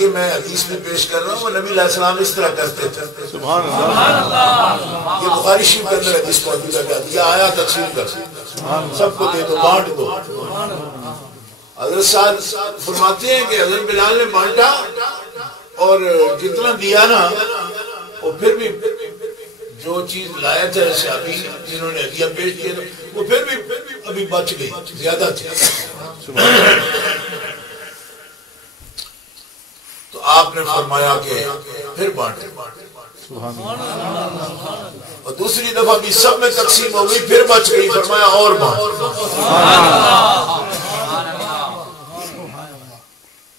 یہ میں حدیث میں پیش کر رہا ہوں، وہ نبی علیہ السلام اس طرح کرتے تھے۔ سبحان اللہ۔ یہ بخاری شریف کے اندر حدیث موجود ہے، یہ آیا تقسیم کر سب کو دے دو، بانٹ دو۔ حضرت صاحب فرماتے ہیں کہ حضرت بلال نے بانٹا اور جتنا دیا نا، وہ پھر بھی جو چیز لایا تھا صحابی جنہوں نے ہدیہ پیش کیا تھا، وہ پھر بھی ابھی بچ گئی، زیادہ تھی۔ تو آپ نے فرمایا کہ پھر بانٹے، اور دوسری دفعہ بھی سب میں تقسیم ہو گئی، پھر بچ گئی، فرمایا اور بانٹ۔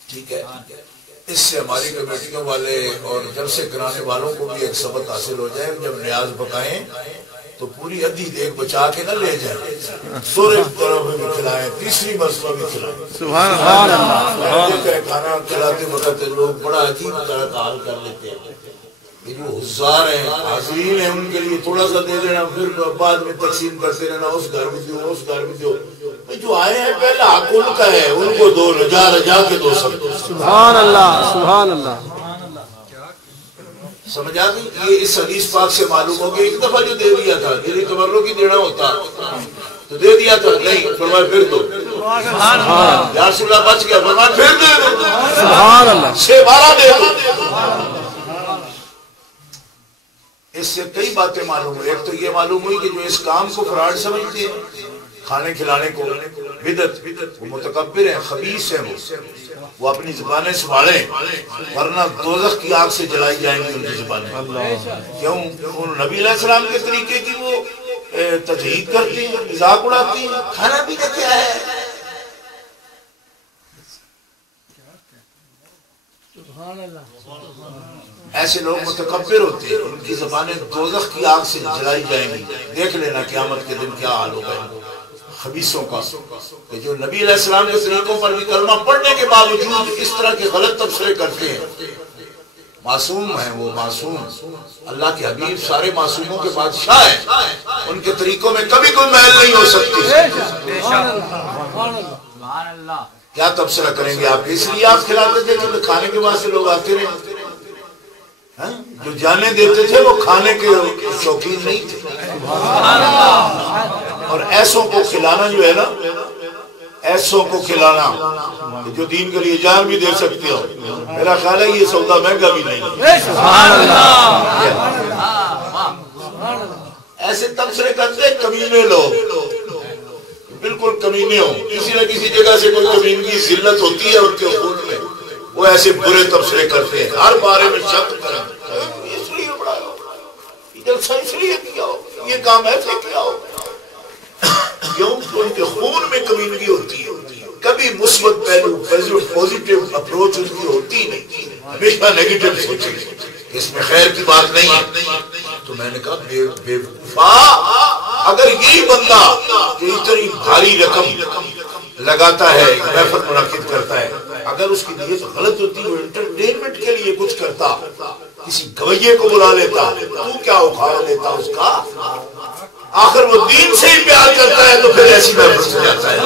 ٹھیک ہے، اس سے ہماری کمیٹیوں والے اور جلسے کرانے والوں کو بھی ایک سبق حاصل ہو جائے، جب نیاز پکائیں تو پوری ادھی دیکھ بچا کے نہ لے جائیں، سورج طرف بھی کھلائیں، تیسری مرتبہ بھی کھلائیں۔ سبحان اللہ۔ کھانا کھلاتے وقت لوگ بڑا عجیب طرح کا حال کر لیتے ہیں، یہ جو حضار ہیں، حاضرین ہیں، ان کے لیے تھوڑا سا دے دینا، پھر بعد میں تقسیم کرتے رہنا، اس گھر میں دو، اس گھر میں دو۔ جو آئے ہیں پہلا حق ان کا ہے، ان کو دو، رجا رجا کے دو سب۔ سبحان اللہ، سبحان اللہ۔ سمجھ آ گئی؟ یہ اس حدیث پاک سے معلوم ہو گیا۔ ایک دفعہ جو دے دیا تھا، یعنی تبرک کی دینا ہوتا تو دے دیا تھا، نہیں فرمایا پھر دو۔ یا رسول اللہ بچ گیا، فرمایا پھر دے دو، سبحان اللہ، 6-12 دے دو۔ اس سے کئی باتیں معلوم ہوئی۔ ایک تو یہ معلوم ہوئی کہ جو اس کام کو فراڈ سمجھتے ہیں، کھانے کھلانے کو بدعت، وہ متکبر ہیں، خبیث ہیں، وہ اپنی زبانیں سنبھالیں، ورنہ دوزخ کی آگ سے جلائی جائیں گی ان کی زبانیں۔ کیوں؟ ان نبی علیہ السلام کے طریقے کی وہ تجہید کرتی ہیں، مذاق اڑاتی ہیں۔ کھانا پینا کیا ہے؟ ایسے لوگ متکبر ہوتے ہیں، ان کی زبانیں دوزخ کی آگ سے جلائی جائیں گی۔ دیکھ لینا قیامت کے دن کیا حال ہوگا خبیثوں کا، کہ جو نبی علیہ السلام کے طریقوں پر بھی کلمہ پڑھنے کے باوجود اس طرح کے غلط تبصرے کرتے ہیں۔ معصوم ہیں وہ، معصوم، اللہ کے حبیب سارے معصوموں کے بادشاہ ہیں، ان کے طریقوں میں کبھی کوئی محل نہیں ہو سکتی۔ کیا تبصرہ کریں گے آپ؟ اس لیے آپ کھلاتے تھے کہ کھانے کے واسطے لوگ آتے رہے، جو جانے دیتے تھے وہ کھانے کے شوقین نہیں تھے۔ اور ایسوں کو کھلانا جو ہے نا، ایسوں کو کھلانا جو دین کے لیے جان بھی دے سکتے ہو، میرا خیال ہے یہ سودا مہنگا بھی نہیں۔ ایسے تبصرے کرتے کمینے لوگ، بالکل کمینے ہو، کسی نہ کسی جگہ سے کوئی کمینگی ذلت ہوتی ہے ان کے خون میں، وہ ایسے برے تبصرے کرتے ہیں، ہر بارے میں شک کریں، اس لیے بڑا ہو، جلسہ اس لیے کیا ہو، یہ کام ایسے کیا ہو۔ کیوں؟ ان کے خون میں کمینگی ہوتی ہے، کبھی مثبت پہلو، پوزیٹیو اپروچ ان کی ہوتی نہیں، ہمیشہ نیگیٹو سوچیں، اس میں خیر کی بات نہیں ہے۔ تو میں نے کہا بے وفا، اگر یہی بندہ جو اتنی بھاری رقم لگاتا ہے، محفل منعقد کرتا ہے، اگر اس کی نیت غلط ہوتی، وہ انٹرٹینمنٹ کے لیے کچھ کرتا، کسی گویے کو بلا لیتا، تو کیا اکھاڑ لیتا اس کا؟ آخر وہ دین سے ہی پیار کرتا ہے تو پھر ایسی محفل سے جاتا ہے۔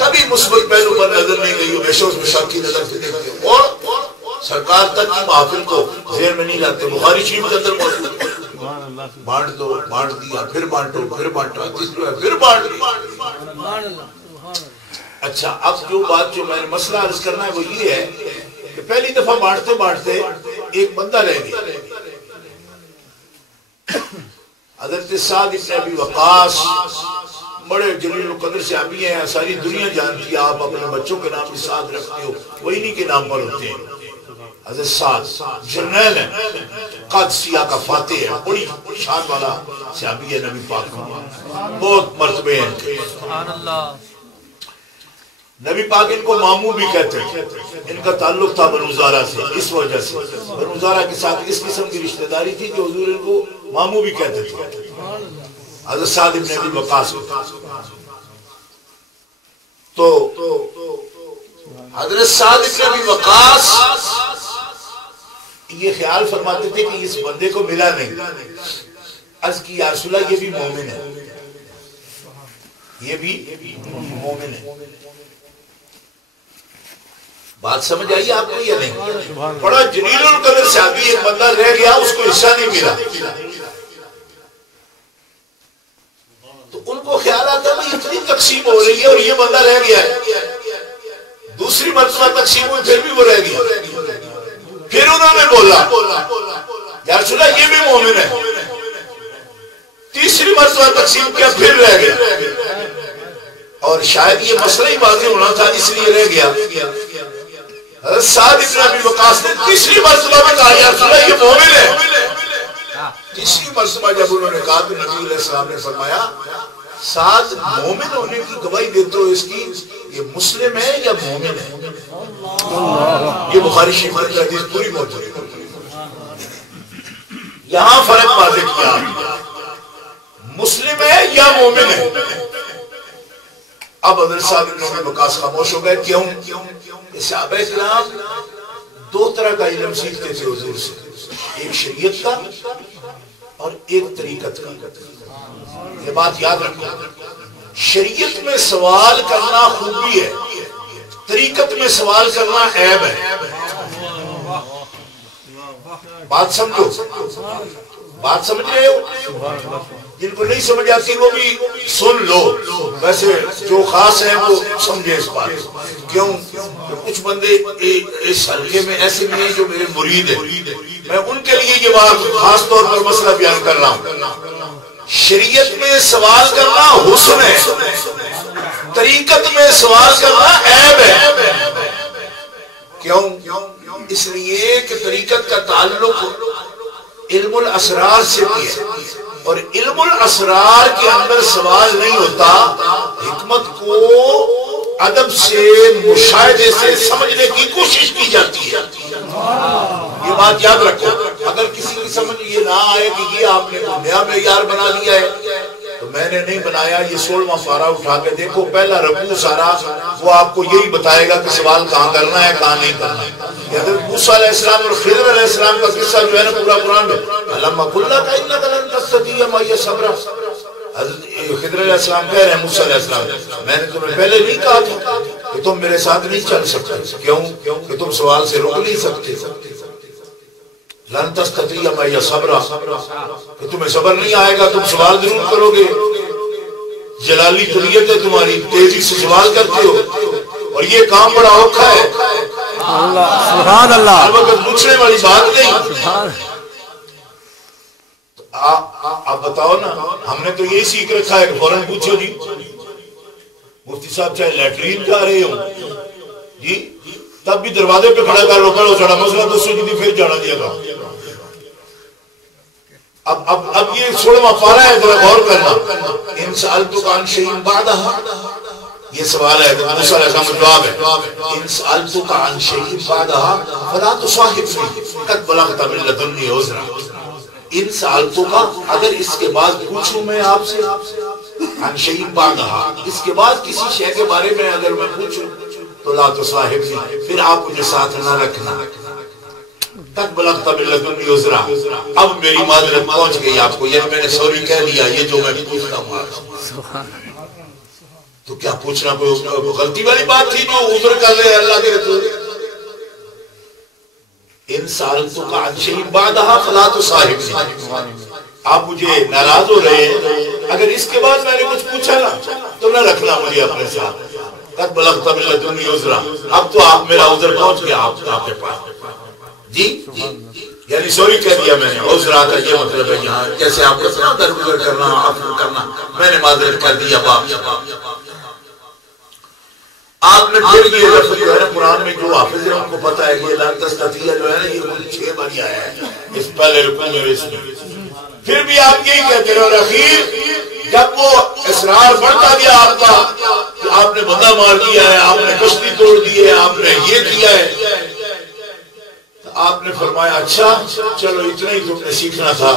کبھی مثبت پہلو پر نظر نہیں گئی، ہمیشہ اس میں شک کی نظر سے دیکھتے، اور سرکار تک کی محفل کو ذہن میں نہیں لاتے۔ بخاری شریف کے اندر موجود، بانٹ دو، بانٹ دیا، پھر بانٹو، پھر بانٹا، تیسری بار پھر بانٹ دیا۔ اچھا، اب جو بات جو میں نے مسئلہ عرض کرنا ہے وہ یہ ہے کہ پہلی دفعہ بانٹتے بانٹتے ایک بندہ رہ گیا، حضرت سعد بن ابی وقاص، بڑے جلیل القدر صحابی ہیں، ساری دنیا جانتی ہے، آپ اپنے بچوں کے نام بھی سعد رکھتے ہو، وہ انہی کے نام پر ہوتے ہیں۔ حضرت سعد جرنیل ہیں، قادسیہ کا فاتح ہے، بڑی شان والا صحابی ہے نبی پاک، بہت مرتبے ہیں ان کے۔ نبی پاک ان کو ماموں بھی کہتے ہیں، ان کا تعلق تھا بنو زارہ سے، اس وجہ سے بنو زارہ کے ساتھ اس قسم کی رشتہ داری تھی کہ حضور ان کو ماموں بھی کہتے تھے۔ حضرت سعد بن ابی وقاص، تو حضرت سعد بن ابی وقاص یہ خیال فرماتے تھے کہ اس بندے کو ملا نہیں، عرض کی یا رسول اللہ یہ بھی مومن ہے، یہ بھی مومن ہے۔ بات سمجھ آئی آپ کو یا نہیں؟ بڑا جلیل القدر صحابی ایک بندہ رہ گیا، اس کو حصہ نہیں ملا، تو ان کو خیال آتا ہے اتنی تقسیم ہو رہی ہے اور یہ بندہ رہ گیا ہے، دوسری مرتبہ تقسیم ہوئی پھر بھی وہ رہ گیا، پھر انہوں نے بولا یا رسول اللہ یہ بھی مومن ہے، تیسری مرتبہ تقسیم کیا پھر رہ گیا، اور شاید یہ مسئلہ ہی واضح ہونا تھا اس لیے رہ گیا۔ حضرت سعد بن ابی وقاص نے تیسری مرتبہ میں کہا یا رسول اللہ یہ مومن ہے، تیسری مرتبہ جب انہوں نے کہا تو نبی علیہ السلام نے فرمایا سعد مومن ہونے کی گواہی دیتے ہو اس کی، یہ مسلم ہے یا مومن ہے؟ یہ بخاری شریف کی حدیث پوری موجود ہے، یہاں فرق واضح کیا مسلم ہے یا مومن ہے۔ اب حضرت سعد بن ابی وقاص خاموش ہو گئے، کیوں؟ کہ صحابہ کرام دو طرح کا علم سیکھتے تھے حضور سے، ایک شریعت کا اور ایک طریقت کا۔ یہ بات یاد رکھو، شریعت میں سوال کرنا خوبی ہے، طریقت میں سوال کرنا عیب ہے۔ بات سمجھو، بات سمجھ رہے ہو؟ جن کو نہیں سمجھ آتی وہ بھی سن لو، ویسے جو خاص ہیں وہ سمجھے اس بات۔ کیوں کہ کچھ بندے اس حلقے میں ایسے بھی ہیں جو میرے مرید ہیں، میں ان کے لیے یہ بات خاص طور پر مسئلہ بیان کر رہا ہوں۔ شریعت میں سوال کرنا حسن ہے، طریقت میں سوال کرنا عیب ہے۔ کیوں؟ اس لیے کہ طریقت کا تعلق علم الاسرار سے بھی ہے، اور علم الاسرار کے اندر سوال نہیں ہوتا، حکمت کو ادب سے مشاہدے سے سمجھنے کی کوشش کی جاتی ہے۔ یہ بات یاد رکھو، اگر کسی کی سمجھ یہ نہ آئے کہ یہ آپ نے نیا معیار بنا لیا ہے، تو میں نے نہیں بنایا، یہ 16واں پارہ اٹھا کے دیکھو، پہلا رکوع سارا وہ آپ کو یہی بتائے گا کہ سوال کہاں کرنا ہے کہاں نہیں کرنا ہے۔ حضرت موسیٰ علیہ السلام اور خضر علیہ السلام کا قصہ جو ہے نا پورا قرآن میں، لَمَّا قُلْ لَكَ إِنَّكَ لَن تَسْتَطِيعَ مَعِيَ صَبْرًا، حضرت خضر علیہ السلام کہہ رہے ہیں موسیٰ علیہ السلام میں نے تمہیں پہلے نہیں کہا تھا کہ تم میرے ساتھ نہیں چل سکتے، کیوں کہ تم سوال سے رک نہیں سکتے، لَن تَسْتَطِيعَ مَعِيَ صَبْرًا، کہ تمہیں صبر نہیں آئے گا، تم سوال ضرور کرو گے، جلالی طبیعت ہے تمہاری، تیزی سے سوال کرتے ہو، اور یہ کام بڑا اوکھا ہے، سبحان اللہ، ہر وقت پوچھنے والی بات نہیں۔ آپ بتاؤ نا، ہم نے تو یہی سیکھ رکھا ہے کہ فوراً پوچھو جی مفتی صاحب چاہے لیٹرین جا رہے ہو جی تب بھی دروازے پہ کھڑا کر روکڑ ہو چڑھا مسئلہ تو سوچ دی پھر جانا دیا گا۔ اب یہ 16واں پارہ ہے، ذرا غور کرنا، ان سألتک عن شیء بعدہا، یہ سوال ہے، موسیٰ علیہ السلام جواب ہے، ان سألتک عن شیء بعدہا فلا تصاحبنی قد بلغت من لدنی عذرا، ان سألتک اگر اس کے بعد پوچھوں میں آپ سے عن شیء بعدہا، اس کے بعد کسی شے کے بارے میں اگر میں پوچھوں تو لا تصاحبنی، پھر آپ مجھے ساتھ نہ رکھنا، قد بلغت من لدنی عذرا، اب میری معذرت پہنچ گئی آپ کو، یعنی میں نے سوری کہہ دیا، یہ جو میں پوچھتا ہوں تو کیا پوچھنا کوئی غلطی والی بات تھی جو عذر کر رہے اللہ کے رسول؟ ان سألتک عن شیء بعدہا فلا تصاحبنی، آپ مجھے ناراض ہو رہے ہیں، اگر اس کے بعد میں نے کچھ پوچھا نا تو نہ رکھنا مجھے اپنے ساتھ، قد بلغت من لدنی عذرا، اب تو آپ میرا عذر پہنچ گیا آپ کے پاس جی، یعنی سوری کہہ دیا میں نے، عذرا کا یہ مطلب ہے یہاں جیسے آپ کو درگزر کرنا عفو کرنا، میں نے معذرت کر دیا آپ نے پھر یہ لفظ جو ہے نا قرآن میں جو حافظ ہے ان کو پتا ہے کہ لن تستطیع جو ہے نا یہ کل 6 بار آیا ہے اس پہلے رکوع میں اس میں، پھر بھی آپ یہی کہتے رہے، اور اخیر جب وہ اصرار بڑھتا گیا آپ کا کہ آپ نے بندہ مار دیا ہے، آپ نے کشتی توڑ دی ہے، آپ نے یہ کیا ہے، آپ نے فرمایا اچھا چلو اتنا ہی تم نے سیکھنا تھا،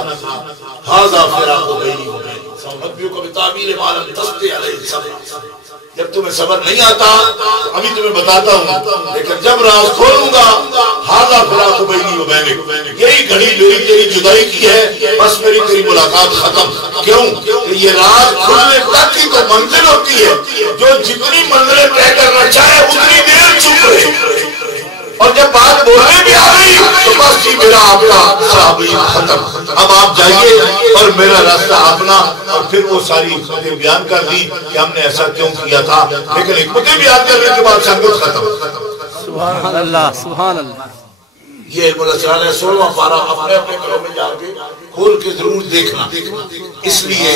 ھذا فراق بینی و بینک، نبیک بتعبیر ما لم تستطع علیہ الصبر، جب تمہیں صبر نہیں آتا ابھی تمہیں بتاتا ہوں، لیکن جب راز کھولوں گا ھذا فراق بینی و بینک، یہی گھڑی میری تیری جدائی کی ہے، بس میری تیری ملاقات ختم، کیوں کہ یہ راز کھلنے تک کی تو منزل ہوتی ہے، جو جتنی منزلیں طے کرنا چاہے اتنی دیر چپ رہے، بولنے بھی آ گئی تو بس جی میرا آپ کا صحابی ختم، اب آپ جائیے اور میرا راستہ اپنا. اور پھر وہ ساری حکمتیں بیان کر دی کہ ہم نے ایسا کیوں کیا تھا، لیکن حکمتیں بیان کرنے کے بعد سنگت ختم. سبحان اللہ سبحان اللہ. یہ علم الاسرار ہے. 16واں پارہ اپنے اپنے گھروں میں جا کے کھول کے ضرور دیکھنا. اس لیے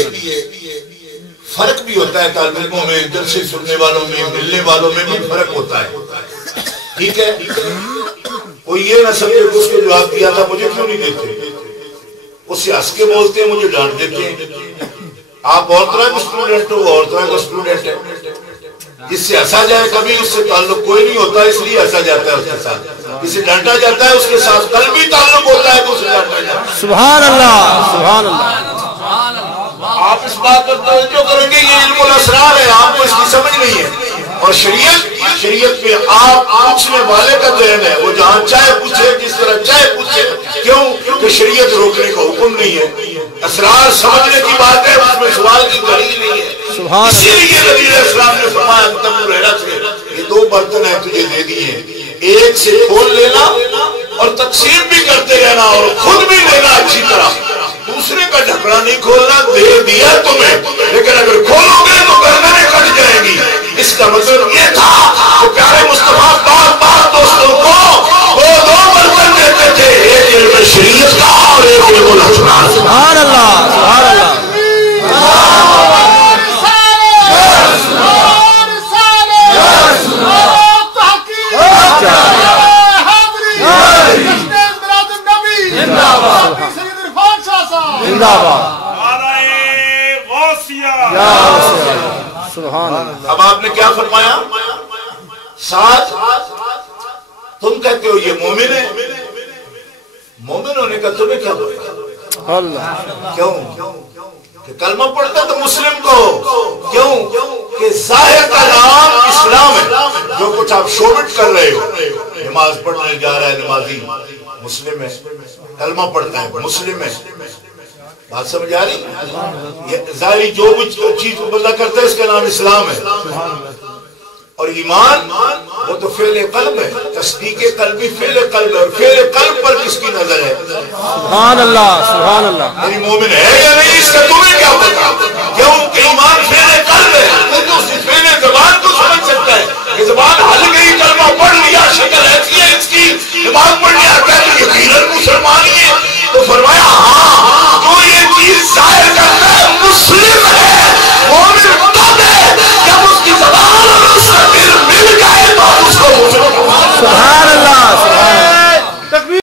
فرق بھی ہوتا ہے طالب علموں میں، جلسے سننے والوں میں، ملنے والوں میں بھی فرق ہوتا ہے. ٹھیک ہے، کوئی یہ نہ سمجھے کہ اس کو جواب دیا تھا مجھے کیوں نہیں دیتے، اس سے ہنس کے بولتے ہیں، مجھے ڈانٹ دیتے ہیں. آپ اور طرح کا اسٹوڈنٹ ہو، اور طرح کا اسٹوڈنٹ ہے. جس سے ہنسا جائے کبھی اس سے تعلق کوئی نہیں ہوتا، اس لیے ہنسا جاتا ہے اس کے ساتھ. جسے ڈانٹا جاتا ہے اس کے ساتھ قلبی تعلق ہوتا ہے تو اسے ڈانٹا جاتا ہے. سبحان اللہ سبحان اللہ. آپ اس بات پر توجہ کریں گے، یہ علم الاسرار ہے، آپ کو اس کی سمجھ نہیں ہے. اور شریعت میں آپ پوچھنے والے کا ذہن ہے، وہ جہاں چاہے پوچھے، جس طرح چاہے پوچھے. کیوں کہ شریعت روکنے کا حکم نہیں ہے. اسرار سمجھنے کی بات ہے، اس میں سوال کی دلیل نہیں ہے. اسی لیے نبی علیہ السلام نے فرمایا تم ہریرہ سے یہ 2 برتن ہیں تجھے دے دیے، ایک سے کھول لینا اور تقسیم بھی کرتے رہنا اور خود بھی لینا اچھی طرح. دوسرے کا ڈھکنا نہیں کھولنا. دے دیا تمہیں، لیکن اگر کھولو گے تو گردنیں کٹ جائیں گی. اس کا مطلب یہ تھا کہ پیارے مصطفیٰ بار دوستوں کو 2 برتن دیتے تھے، ایک علم شریعت کا اور ایک علم الاسرار. سبحان اللہ سبحان اللہ. اب آپ نے کیا فرمایا؟ ساتھ تم کہتے ہو یہ مومن ہے، مومن ہونے کا تمہیں کیا پتا؟ کیوں کہ کلمہ پڑھتا تو مسلم کو. کیوں کہ ظاہر کا نام اسلام ہے. جو کچھ آپ شوبٹ کر رہے ہو، نماز پڑھنے جا رہا ہے نمازی مسلم ہے، کلمہ پڑھتا ہے مسلم ہے. بات سمجھ آ رہی؟ ظاہری جو بھی چیز کو بندہ کرتا ہے اس کا نام اسلام ہے. اور ایمان وہ تو فعل قلب ہے، تصدیق قلبی فعل قلب ہے. اور فعل قلب پر کس کی نظر ہے؟ سبحان اللہ سبحان اللہ. میری مومن ہے یا نہیں اس کا تمہیں کیا پتا؟ کیوں کہ ایمان فعل قلب ہے. وہ تو فعل زبان کو سمجھ سکتا ہے کہ زبان حل گئی